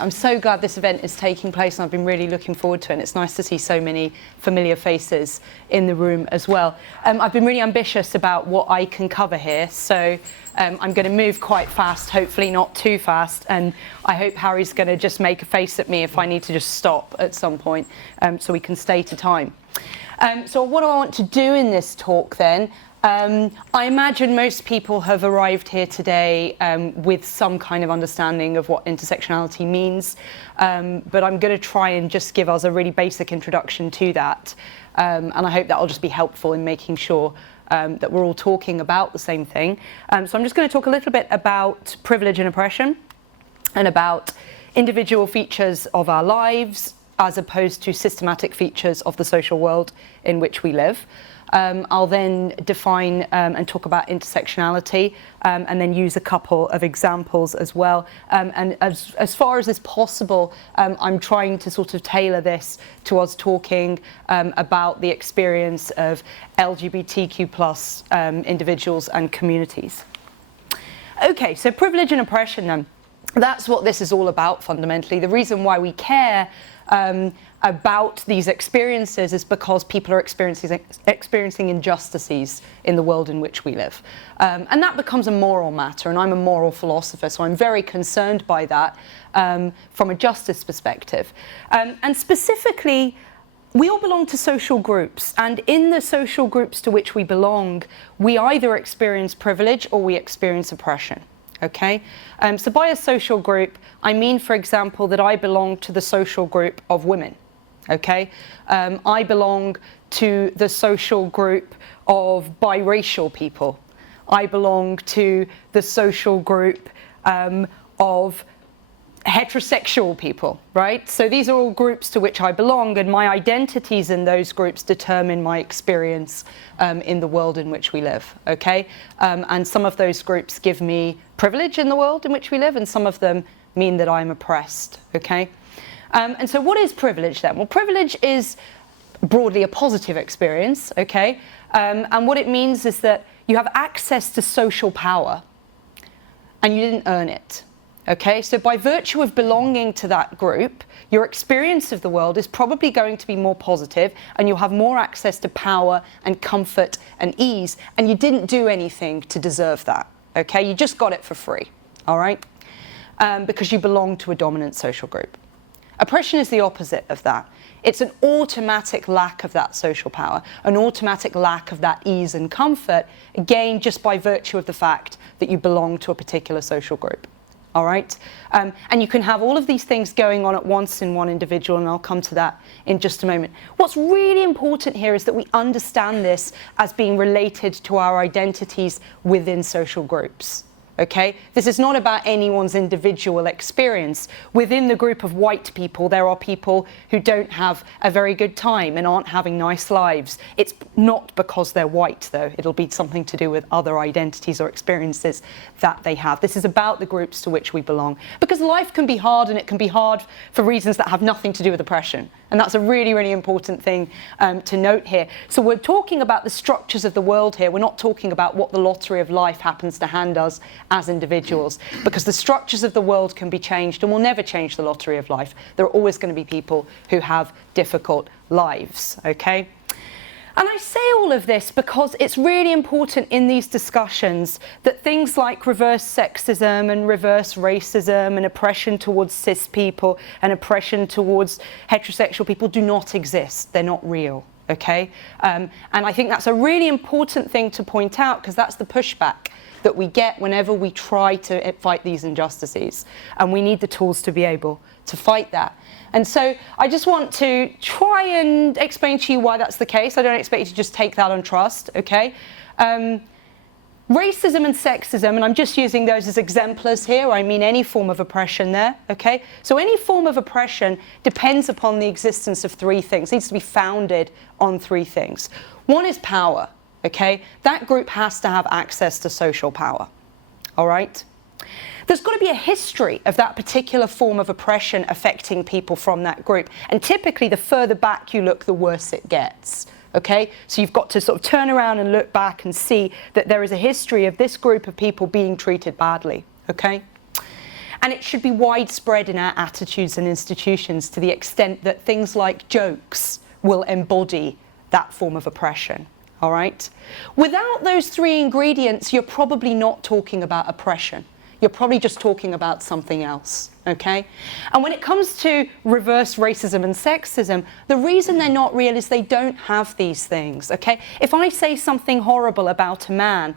I'm so glad this event is taking place, and I've been really looking forward to it, and it's nice to see so many familiar faces in the room as well. I've been really ambitious about what I can cover here, so I'm going to move quite fast, hopefully not too fast, and I hope Harry's going to just make a face at me if I need to just stop at some point, so we can stay to time. So what I want to do in this talk then, I imagine most people have arrived here today with some kind of understanding of what intersectionality means, but I'm going to try and just give us a really basic introduction to that, and I hope that will just be helpful in making sure that we're all talking about the same thing. So I'm just going to talk a little bit about privilege and oppression, and about individual features of our lives as opposed to systematic features of the social world in which we live. I'll then define and talk about intersectionality, and then use a couple of examples as well. And as far as is possible, I'm trying to sort of tailor this to us talking about the experience of LGBTQ+ individuals and communities. Okay, so privilege and oppression then. That's what this is all about fundamentally. The reason why we care about these experiences is because people are experiencing injustices in the world in which we live. And that becomes a moral matter, and I'm a moral philosopher, so I'm very concerned by that from a justice perspective. And specifically, we all belong to social groups, and in the social groups to which we belong, we either experience privilege or we experience oppression. Okay, so by a social group, I mean, for example, that I belong to the social group of women. Okay, I belong to the social group of biracial people. I belong to the social group of heterosexual people, right? So these are all groups to which I belong, and my identities in those groups determine my experience in the world in which we live, okay? And some of those groups give me privilege in the world in which we live, and some of them mean that I'm oppressed, okay? And so what is privilege then? Well, privilege is broadly a positive experience, okay? And what it means is that you have access to social power, and you didn't earn it. Okay, so by virtue of belonging to that group, your experience of the world is probably going to be more positive, and you'll have more access to power and comfort and ease, and you didn't do anything to deserve that. Okay, you just got it for free, all right, because you belong to a dominant social group. Oppression is the opposite of that. It's an automatic lack of that social power, an automatic lack of that ease and comfort, again, just by virtue of the fact that you belong to a particular social group. All right, and you can have all of these things going on at once in one individual, and I'll come to that in just a moment. What's really important here is that we understand this as being related to our identities within social groups. Okay, this is not about anyone's individual experience. Within the group of white people, there are people who don't have a very good time and aren't having nice lives. It's not because they're white, though. It'll be something to do with other identities or experiences that they have. This is about the groups to which we belong. Because life can be hard, and it can be hard for reasons that have nothing to do with oppression. And that's a really, really important thing to note here. So we're talking about the structures of the world here. We're not talking about what the lottery of life happens to hand us as individuals, because the structures of the world can be changed, and will never change the lottery of life. There are always going to be people who have difficult lives, okay? And I say all of this because it's really important in these discussions that things like reverse sexism and reverse racism and oppression towards cis people and oppression towards heterosexual people do not exist. They're not real, okay? And I think that's a really important thing to point out, because that's the pushback that we get whenever we try to fight these injustices. And we need the tools to be able to fight that. And so I just want to try and explain to you why that's the case. I don't expect you to just take that on trust, okay? Racism and sexism, and I'm just using those as exemplars here, I mean any form of oppression there, okay? So any form of oppression depends upon the existence of three things. It needs to be founded on three things. One is power, okay? That group has to have access to social power, all right? There's got to be a history of that particular form of oppression affecting people from that group. And typically, the further back you look, the worse it gets. Okay? So you've got to sort of turn around and look back and see that there is a history of this group of people being treated badly. Okay? And it should be widespread in our attitudes and institutions to the extent that things like jokes will embody that form of oppression. All right? Without those three ingredients, you're probably not talking about oppression. You're probably just talking about something else, okay? And when it comes to reverse racism and sexism, the reason they're not real is they don't have these things, okay? If I say something horrible about a man,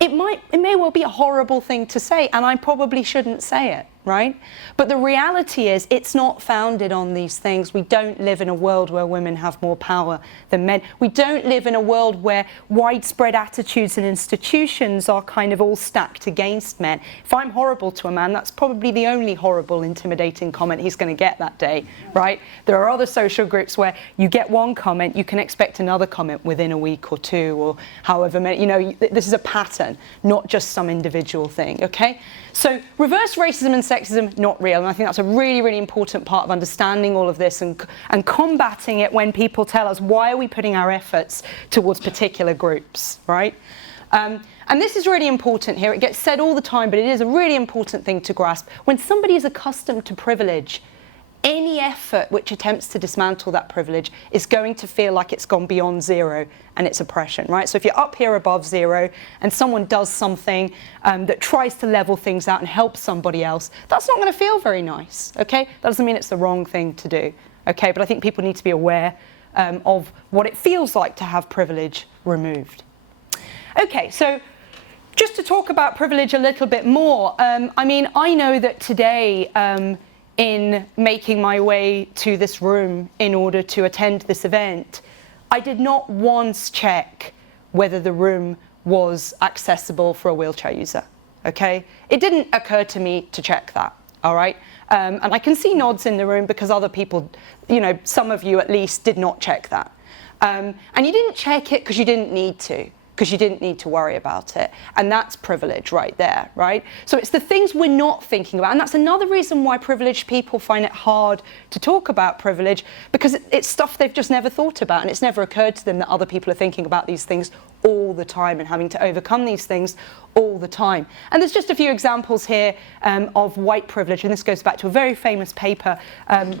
it may well be a horrible thing to say, and I probably shouldn't say it, right? But the reality is it's not founded on these things. We don't live in a world where women have more power than men. We don't live in a world where widespread attitudes and institutions are kind of all stacked against men. If I'm horrible to a man, that's probably the only horrible, intimidating comment he's going to get that day, right? There are other social groups where you get one comment, you can expect another comment within a week or two or however many, you know, this is a pattern, not just some individual thing, okay? So reverse racism and sexism, not real. And I think that's a really, really important part of understanding all of this and combating it when people tell us, why are we putting our efforts towards particular groups, right? And this is really important here. It gets said all the time, but it is a really important thing to grasp. When somebody is accustomed to privilege, any effort which attempts to dismantle that privilege is going to feel like it's gone beyond zero and it's oppression, right? So if you're up here above zero and someone does something that tries to level things out and help somebody else, that's not going to feel very nice, okay? That doesn't mean it's the wrong thing to do, okay? But I think people need to be aware of what it feels like to have privilege removed. Okay, so just to talk about privilege a little bit more, I mean, I know that today, in making my way to this room in order to attend this event, I did not once check whether the room was accessible for a wheelchair user, okay? It didn't occur to me to check that, all right? And I can see nods in the room because other people, you know, some of you at least did not check that. And you didn't check it because you didn't need to. Because you didn't need to worry about it. And that's privilege right there, right? So it's the things we're not thinking about. And that's another reason why privileged people find it hard to talk about privilege, because it's stuff they've just never thought about. And it's never occurred to them that other people are thinking about these things all the time and having to overcome these things all the time. And there's just a few examples here of white privilege. And this goes back to a very famous paper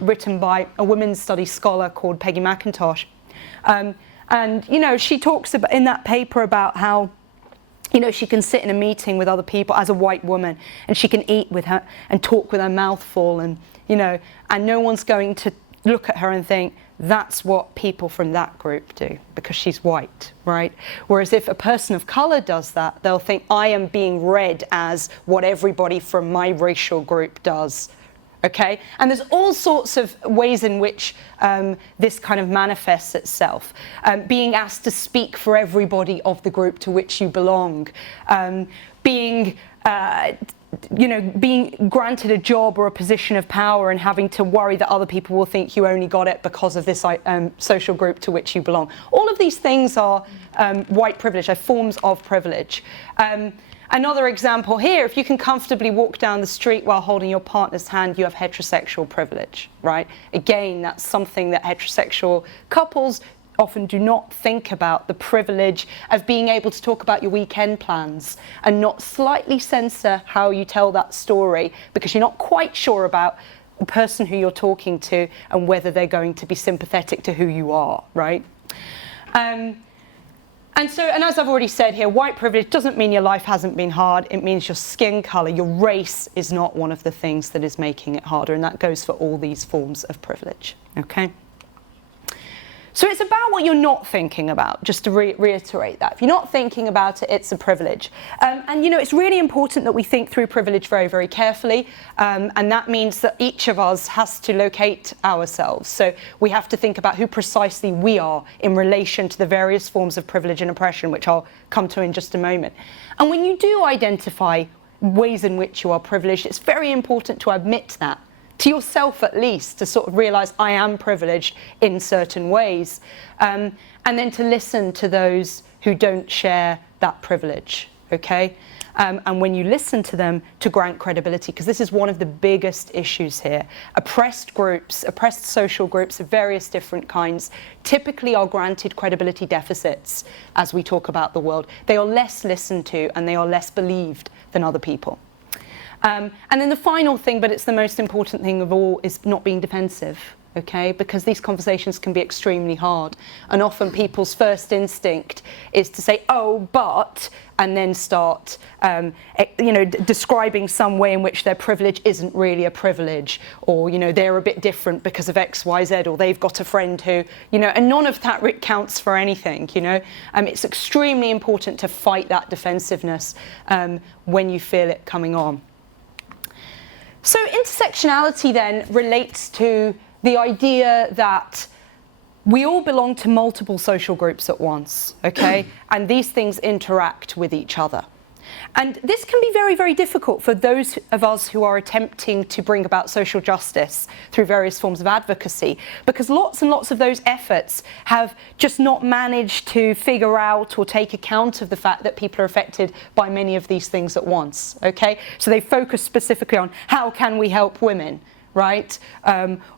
written by a women's studies scholar called Peggy McIntosh. And, you know, she talks about, in that paper about how, you know, she can sit in a meeting with other people as a white woman and she can eat with her and talk with her mouth full and, you know, and no one's going to look at her and think, that's what people from that group do because she's white, right? Whereas if a person of color does that, they'll think, I am being read as what everybody from my racial group does. Okay, and there's all sorts of ways in which this kind of manifests itself. Being asked to speak for everybody of the group to which you belong, being granted a job or a position of power and having to worry that other people will think you only got it because of this social group to which you belong. All of these things are white privilege, they're forms of privilege. Another example here, if you can comfortably walk down the street while holding your partner's hand, you have heterosexual privilege, right? Again, that's something that heterosexual couples often do not think about, the privilege of being able to talk about your weekend plans and not slightly censor how you tell that story because you're not quite sure about the person who you're talking to and whether they're going to be sympathetic to who you are, right? And as I've already said here, white privilege doesn't mean your life hasn't been hard. It means your skin colour, your race is not one of the things that is making it harder. And that goes for all these forms of privilege, okay? So it's about what you're not thinking about, just to reiterate that. If you're not thinking about it, it's a privilege. And, you know, it's really important that we think through privilege very, very carefully. And that means that each of us has to locate ourselves. So we have to think about who precisely we are in relation to the various forms of privilege and oppression, which I'll come to in just a moment. And when you do identify ways in which you are privileged, it's very important to admit that. To yourself at least, to sort of realise I am privileged in certain ways, and then to listen to those who don't share that privilege, okay? And when you listen to them, to grant credibility, because this is one of the biggest issues here. Oppressed groups, oppressed social groups of various different kinds, typically are granted credibility deficits as we talk about the world. They are less listened to and they are less believed than other people. And then the final thing, but it's the most important thing of all, is not being defensive. Okay, because these conversations can be extremely hard, and often people's first instinct is to say, "Oh, but," and then start, describing some way in which their privilege isn't really a privilege, or they're a bit different because of X, Y, Z, or they've got a friend who, and none of that counts for anything. It's extremely important to fight that defensiveness when you feel it coming on. So intersectionality then relates to the idea that we all belong to multiple social groups at once, okay? And these things interact with each other. And this can be very, very difficult for those of us who are attempting to bring about social justice through various forms of advocacy, because lots and lots of those efforts have just not managed to figure out or take account of the fact that people are affected by many of these things at once, okay? So they focus specifically on how can we help women, right?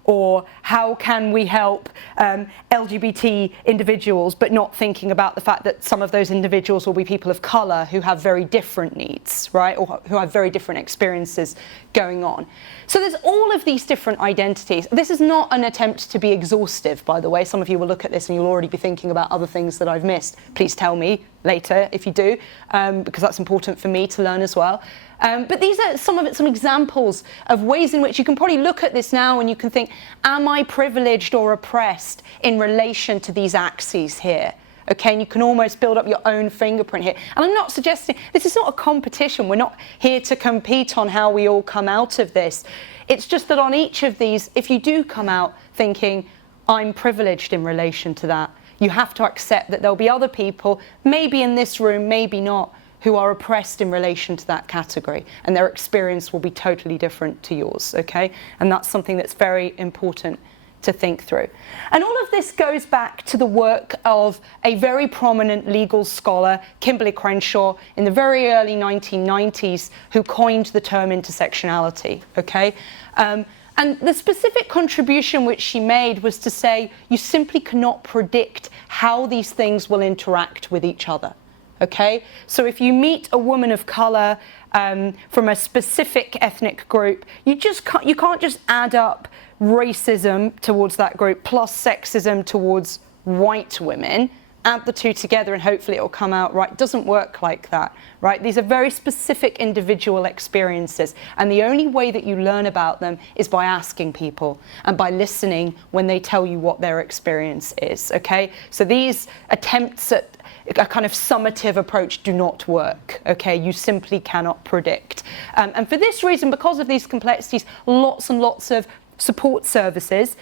Or how can we help LGBT individuals, but not thinking about the fact that some of those individuals will be people of colour who have very different needs, right? Or who have very different experiences going on. So there's all of these different identities. This is not an attempt to be exhaustive, by the way. Some of you will look at this and you'll already be thinking about other things that I've missed. Please tell me later if you do, because that's important for me to learn as well. But these are some examples of ways in which you can probably look at this now and you can think, am I privileged or oppressed in relation to these axes here? Okay, and you can almost build up your own fingerprint here. And I'm not suggesting, this is not a competition. We're not here to compete on how we all come out of this. It's just that on each of these, if you do come out thinking, I'm privileged in relation to that, you have to accept that there'll be other people, maybe in this room, maybe not, who are oppressed in relation to that category, and their experience will be totally different to yours, okay? And that's something that's very important to think through. And all of this goes back to the work of a very prominent legal scholar, Kimberly Crenshaw, in the very early 1990s, who coined the term intersectionality, okay? And the specific contribution which she made was to say, you simply cannot predict how these things will interact with each other. Okay, so if you meet a woman of colour from a specific ethnic group, you can't just add up racism towards that group plus sexism towards white women, add the two together and hopefully it'll come out right. It doesn't work like that, right? These are very specific individual experiences, and the only way that you learn about them is by asking people and by listening when they tell you what their experience is, okay? So these attempts at a kind of summative approach do not work, okay? You simply cannot predict. And for this reason, because of these complexities, lots and lots of support services,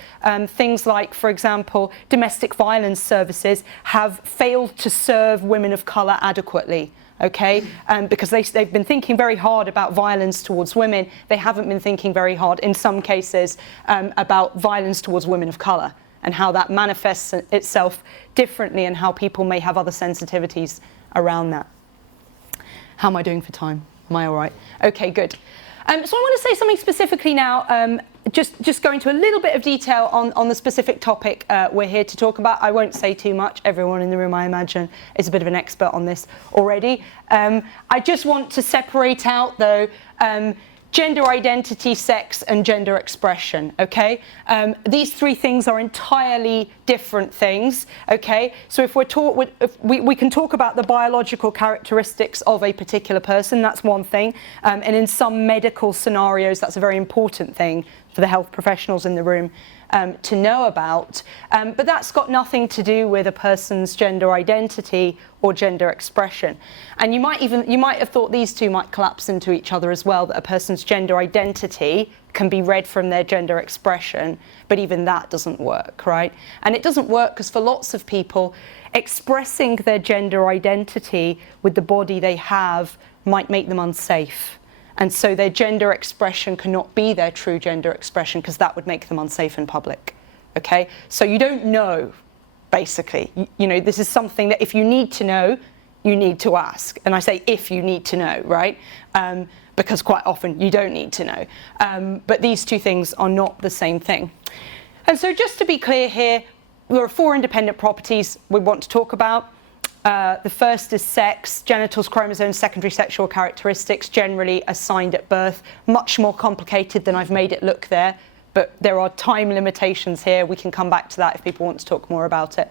things like, for example, domestic violence services, have failed to serve women of colour adequately, okay? Because they've been thinking very hard about violence towards women. They haven't been thinking very hard, in some cases, about violence towards women of colour, and how that manifests itself differently and how people may have other sensitivities around that. How am I doing for time? Am I all right? Okay, good. So I want to say something specifically now, just go into a little bit of detail on the specific topic we're here to talk about. I won't say too much. Everyone in the room, I imagine, is a bit of an expert on this already. I just want to separate out, though, gender identity, sex, and gender expression, okay? These three things are entirely different things, okay? So if we can talk about the biological characteristics of a particular person, that's one thing. And in some medical scenarios, that's a very important thing for the health professionals in the room to know about. But that's got nothing to do with a person's gender identity or gender expression. And you might have thought these two might collapse into each other as well, that a person's gender identity can be read from their gender expression, but even that doesn't work, right? And it doesn't work because for lots of people, expressing their gender identity with the body they have might make them unsafe. And so their gender expression cannot be their true gender expression because that would make them unsafe in public, okay? So you don't know, basically. You know, this is something that if you need to know, you need to ask. And I say if you need to know, right? Because quite often you don't need to know. But these two things are not the same thing. And so just to be clear here, there are 4 independent properties we want to talk about. The first is sex, genitals, chromosomes, secondary sexual characteristics, generally assigned at birth. Much more complicated than I've made it look there, but there are time limitations here. We can come back to that if people want to talk more about it.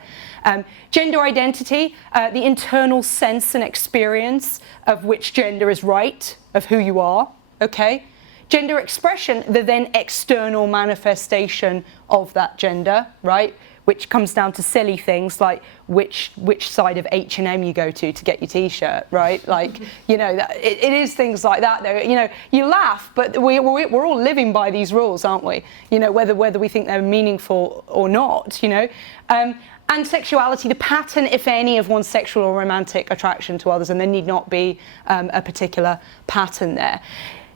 Gender identity, the internal sense and experience of which gender is right, of who you are, okay? Gender expression, the then external manifestation of that gender, right? Which comes down to silly things like which side of H&M you go to get your T-shirt, right? Like, you know, it is things like that. Though, you know, you laugh, but we're all living by these rules, aren't we? You know, whether we think they're meaningful or not, you know. And sexuality, the pattern, if any, of one's sexual or romantic attraction to others, and there need not be a particular pattern there.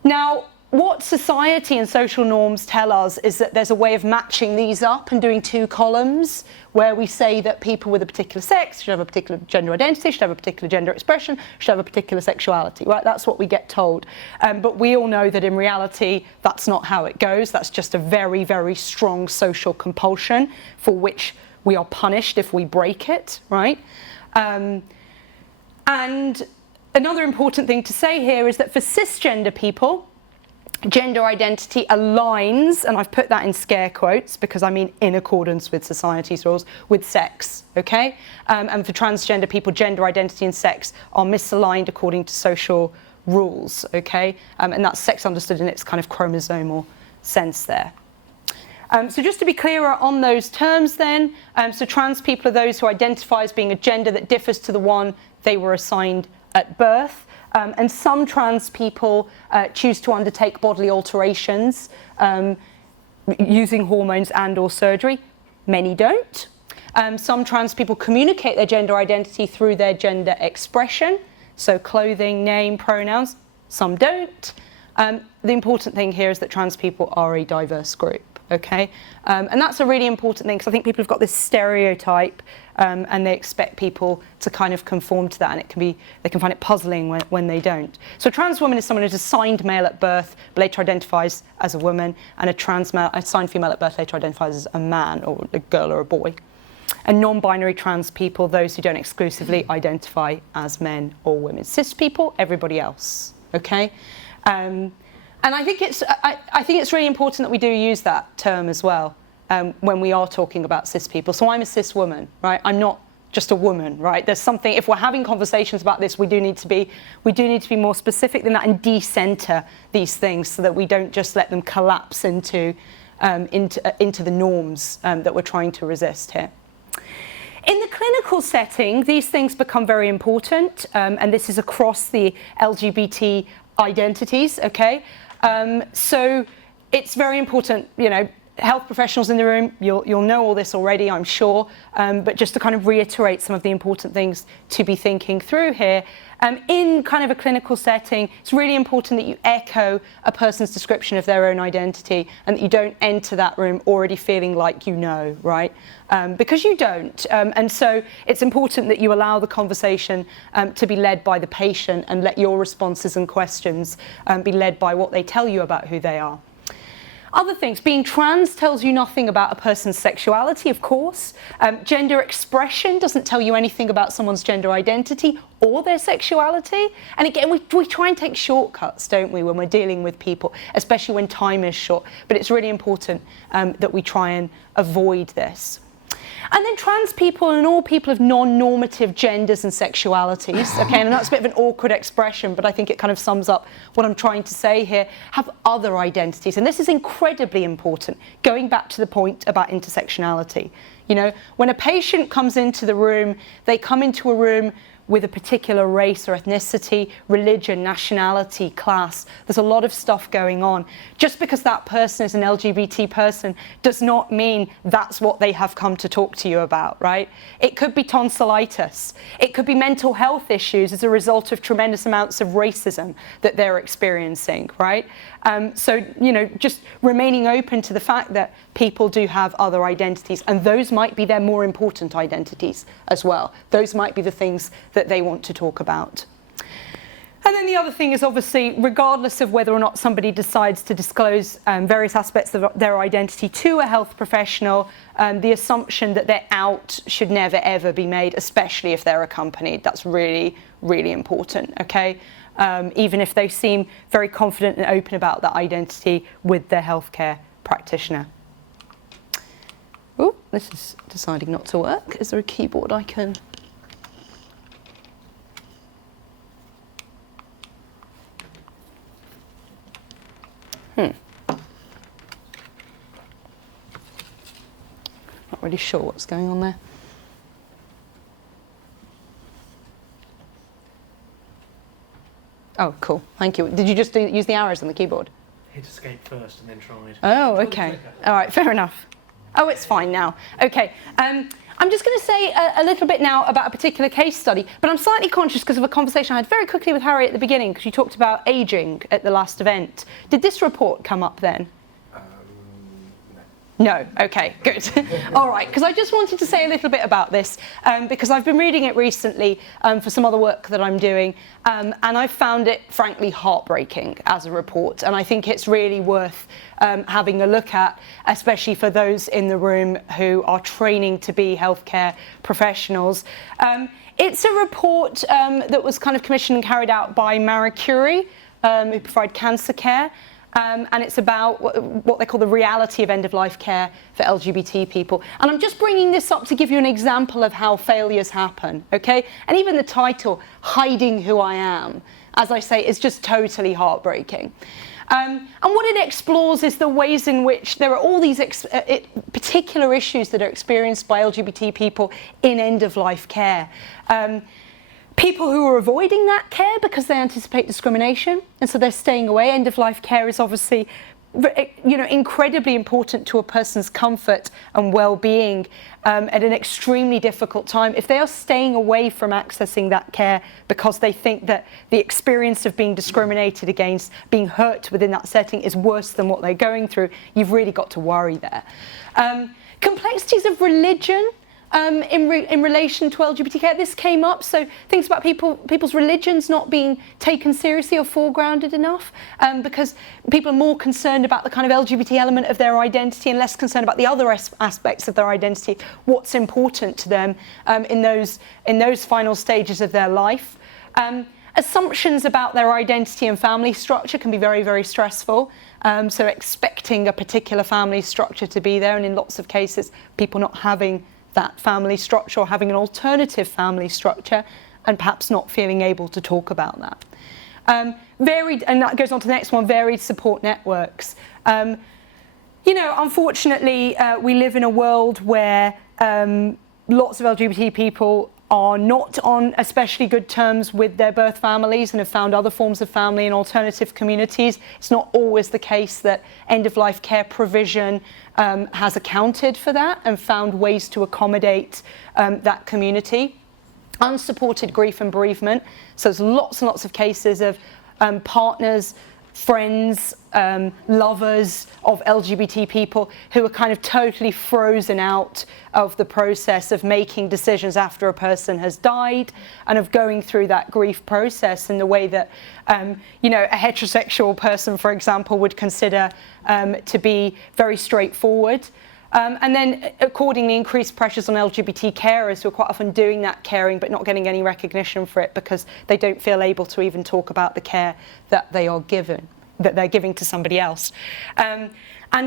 Now, what society and social norms tell us is that there's a way of matching these up and doing two columns where we say that people with a particular sex should have a particular gender identity, should have a particular gender expression, should have a particular sexuality, right? That's what we get told. But we all know that in reality, that's not how it goes. That's just a very, very strong social compulsion for which we are punished if we break it, right? And another important thing to say here is that for cisgender people, gender identity aligns, and I've put that in scare quotes because I mean in accordance with society's rules, with sex, okay? And for transgender people, gender identity and sex are misaligned according to social rules, okay? And that's sex understood in its kind of chromosomal sense there. So just to be clearer on those terms then, so trans people are those who identify as being a gender that differs to the one they were assigned at birth. And some trans people choose to undertake bodily alterations using hormones and or surgery. Many don't. Some trans people communicate their gender identity through their gender expression, so clothing, name, pronouns. Some don't. The important thing here is that trans people are a diverse group. Okay, and that's a really important thing because I think people have got this stereotype and they expect people to kind of conform to that, and they can find it puzzling when they don't. So a trans woman is someone who's assigned male at birth but later identifies as a woman, and a trans male assigned female at birth later identifies as a man or a girl or a boy. And non-binary trans people, those who don't exclusively identify as men or women. Cis people, everybody else. Okay. And I think it's really important that we do use that term as well when we are talking about cis people. So I'm a cis woman, right? I'm not just a woman, right? There's something. If we're having conversations about this, we do need to be more specific than that and decenter these things so that we don't just let them collapse into the norms that we're trying to resist here. In the clinical setting, these things become very important, and this is across the LGBT identities. Okay. So it's very important, you know, health professionals in the room, you'll know all this already, I'm sure, but just to kind of reiterate some of the important things to be thinking through here. In kind of a clinical setting, it's really important that you echo a person's description of their own identity and that you don't enter that room already feeling like you know, right? Because you don't. And so it's important that you allow the conversation to be led by the patient and let your responses and questions be led by what they tell you about who they are. Other things, being trans tells you nothing about a person's sexuality, of course. Gender expression doesn't tell you anything about someone's gender identity or their sexuality. And again, we try and take shortcuts, don't we, when we're dealing with people, especially when time is short. But it's really important that we try and avoid this. And then trans people and all people of non-normative genders and sexualities, okay, and that's a bit of an awkward expression, but I think it kind of sums up what I'm trying to say here, have other identities. And this is incredibly important, going back to the point about intersectionality. You know, when a patient comes into the room, they come into a room with a particular race or ethnicity, religion, nationality, class. There's a lot of stuff going on. Just because that person is an LGBT person does not mean that's what they have come to talk to you about, right? It could be tonsillitis. It could be mental health issues as a result of tremendous amounts of racism that they're experiencing, right? So, you know, just remaining open to the fact that people do have other identities, and those might be their more important identities as well. Those might be the things that they want to talk about. And then the other thing is obviously, regardless of whether or not somebody decides to disclose various aspects of their identity to a health professional, the assumption that they're out should never ever be made, especially if they're accompanied. That's really, really important, okay? Even if they seem very confident and open about that identity with their healthcare practitioner. Oh, this is deciding not to work. Is there a keyboard I can... Not really sure what's going on there. Oh, cool. Thank you. Did you just use the arrows on the keyboard? Hit escape first and then tried. Oh, okay. All right, fair enough. Oh, it's fine now. Okay. I'm just going to say a little bit now about a particular case study, but I'm slightly conscious because of a conversation I had very quickly with Harry at the beginning, because you talked about ageing at the last event. Did this report come up then? No, okay, good. All right, because I just wanted to say a little bit about this, because I've been reading it recently for some other work that I'm doing, and I found it frankly heartbreaking as a report, and I think it's really worth having a look at, especially for those in the room who are training to be healthcare professionals. It's a report that was kind of commissioned and carried out by Marie Curie, who provide cancer care. And it's about what they call the reality of end-of-life care for LGBT people. And I'm just bringing this up to give you an example of how failures happen, okay? And even the title, Hiding Who I Am, as I say, is just totally heartbreaking. And what it explores is the ways in which there are all these particular issues that are experienced by LGBT people in end-of-life care. People who are avoiding that care because they anticipate discrimination, and so they're staying away. End-of-life care is obviously, incredibly important to a person's comfort and well-being at an extremely difficult time. If they are staying away from accessing that care because they think that the experience of being discriminated against, being hurt within that setting is worse than what they're going through, you've really got to worry there. Complexities of religion. In relation to LGBT care, this came up, so things about people's religions not being taken seriously or foregrounded enough, because people are more concerned about the kind of LGBT element of their identity and less concerned about the other aspects of their identity, what's important to them in those final stages of their life. Assumptions about their identity and family structure can be very, very stressful. So expecting a particular family structure to be there, and in lots of cases, people not having that family structure or having an alternative family structure, and perhaps not feeling able to talk about that. Varied, and that goes on to the next one, varied support networks. Unfortunately, we live in a world where lots of LGBT people are not on especially good terms with their birth families and have found other forms of family in alternative communities. It's not always the case that end-of-life care provision has accounted for that and found ways to accommodate that community. Unsupported grief and bereavement. So there's lots and lots of cases of partners, friends, lovers of LGBT people who are kind of totally frozen out of the process of making decisions after a person has died and of going through that grief process in the way that, a heterosexual person, for example, would consider to be very straightforward. And then accordingly increased pressures on LGBT carers who are quite often doing that caring but not getting any recognition for it because they don't feel able to even talk about the care that they are given, that they're giving to somebody else. And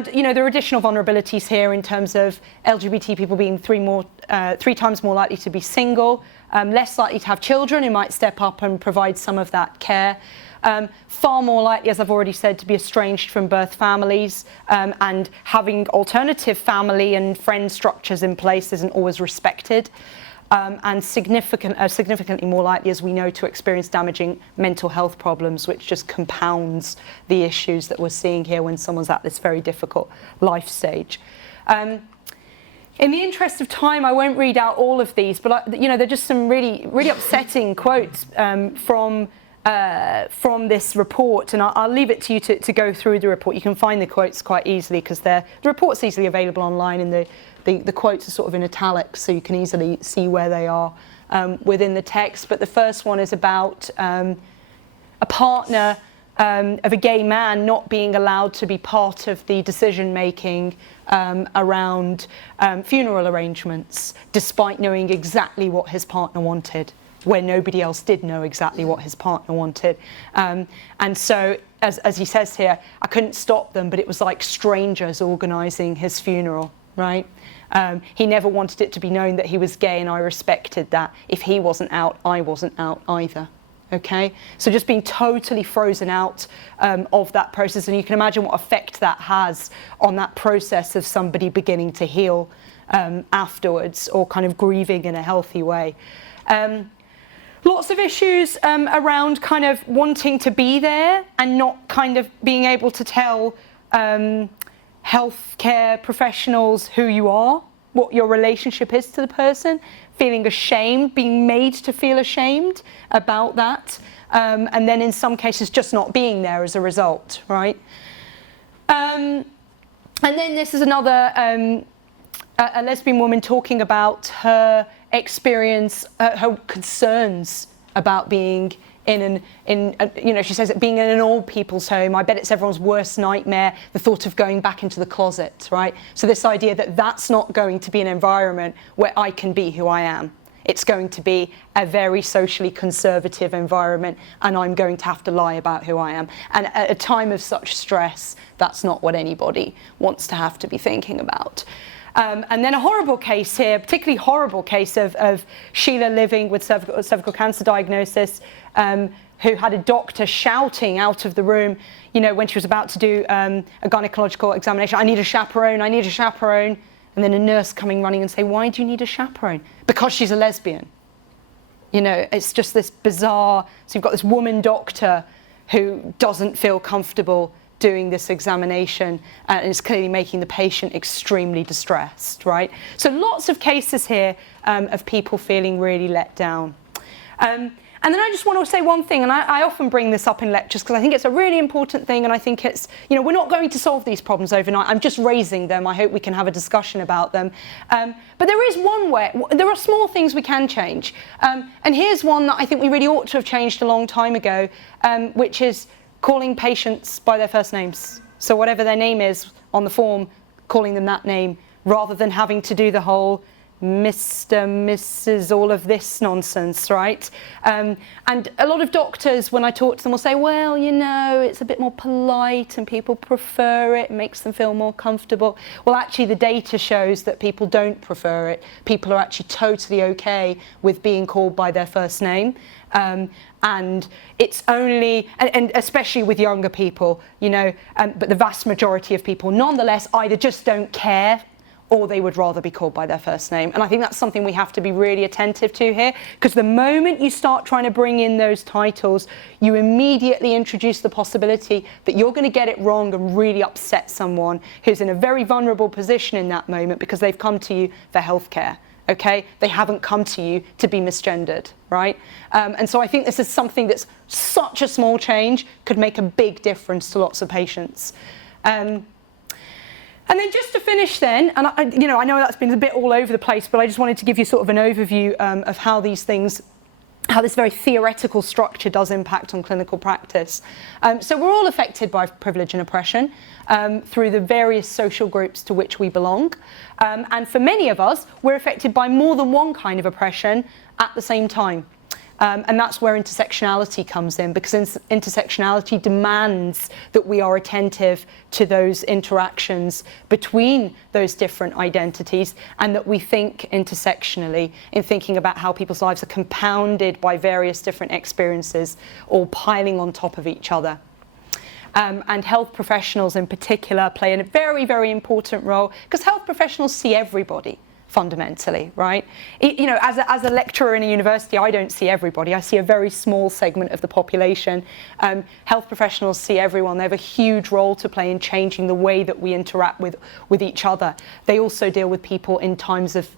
there are additional vulnerabilities here in terms of LGBT people being three times more likely to be single, less likely to have children who might step up and provide some of that care. Far more likely, as I've already said, to be estranged from birth families, and having alternative family and friend structures in place isn't always respected, and significantly more likely, as we know, to experience damaging mental health problems, which just compounds the issues that we're seeing here when someone's at this very difficult life stage. In the interest of time, I won't read out all of these, but they're just some really, really upsetting quotes from this report, and I'll leave it to you to go through the report. You can find the quotes quite easily because the report's easily available online, and the quotes are sort of in italics, so you can easily see where they are within the text. But the first one is about a partner of a gay man not being allowed to be part of the decision making around funeral arrangements, despite knowing exactly what his partner wanted, where nobody else did know exactly what his partner wanted. And so, as he says here, I couldn't stop them, but it was like strangers organising his funeral, right? He never wanted it to be known that he was gay, and I respected that. If he wasn't out, I wasn't out either. Okay, so just being totally frozen out of that process, and you can imagine what effect that has on that process of somebody beginning to heal afterwards, or kind of grieving in a healthy way. Lots of issues around kind of wanting to be there and not kind of being able to tell healthcare professionals who you are, what your relationship is to the person, feeling ashamed, being made to feel ashamed about that, and then in some cases just not being there as a result, right? And then this is another a lesbian woman talking about her experience, her concerns about being she says that being in an old people's home, I bet it's everyone's worst nightmare, the thought of going back into the closet, right? So this idea that that's not going to be an environment where I can be who I am. It's going to be a very socially conservative environment, and I'm going to have to lie about who I am. And at a time of such stress, that's not what anybody wants to have to be thinking about. And then a horrible case here, particularly horrible case of Sheila living with cervical cancer diagnosis, who had a doctor shouting out of the room, when she was about to do a gynecological examination, I need a chaperone, I need a chaperone. And then a nurse coming running and say, why do you need a chaperone? Because she's a lesbian. It's just this bizarre, so you've got this woman doctor who doesn't feel comfortable doing this examination and is clearly making the patient extremely distressed, right? So lots of cases here of people feeling really let down. And then I just want to say one thing, and I often bring this up in lectures because I think it's a really important thing, and I think it's, we're not going to solve these problems overnight. I'm just raising them. I hope we can have a discussion about them. But there is one way, there are small things we can change. And here's one that I think we really ought to have changed a long time ago, which is calling patients by their first names. So whatever their name is on the form, calling them that name, rather than having to do the whole Mr., Mrs., all of this nonsense, right? And a lot of doctors, when I talk to them, will say, well, it's a bit more polite and people prefer it, makes them feel more comfortable. Well, actually, the data shows that people don't prefer it. People are actually totally okay with being called by their first name. And it's only, and especially with younger people, but the vast majority of people, nonetheless, either just don't care or they would rather be called by their first name. And I think that's something we have to be really attentive to here, because the moment you start trying to bring in those titles, you immediately introduce the possibility that you're going to get it wrong and really upset someone who's in a very vulnerable position in that moment because they've come to you for healthcare. Okay, they haven't come to you to be misgendered, right? And so I think this is something that's such a small change could make a big difference to lots of patients. And then just to finish then, and I know that's been a bit all over the place, but I just wanted to give you sort of an overview of how these things, how this very theoretical structure does impact on clinical practice. So we're all affected by privilege and oppression through the various social groups to which we belong. And for many of us, we're affected by more than one kind of oppression at the same time. And that's where intersectionality comes in, because intersectionality demands that we are attentive to those interactions between those different identities, and that we think intersectionally in thinking about how people's lives are compounded by various different experiences, all piling on top of each other. And health professionals in particular play a very, very important role, because health professionals see everybody. Fundamentally, right? As a lecturer in a university, I don't see everybody. I see a very small segment of the population. Health professionals see everyone. They have a huge role to play in changing the way that we interact with each other. They also deal with people in times of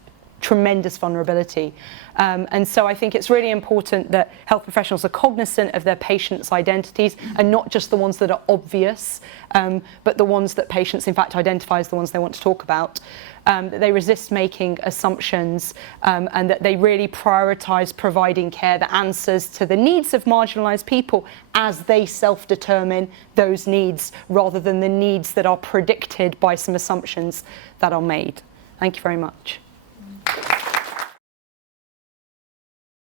tremendous vulnerability. And so I think it's really important that health professionals are cognizant of their patients' identities, and not just the ones that are obvious, but the ones that patients in fact identify as the ones they want to talk about. That they resist making assumptions, and that they really prioritise providing care that answers to the needs of marginalised people as they self-determine those needs, rather than the needs that are predicted by some assumptions that are made. Thank you very much.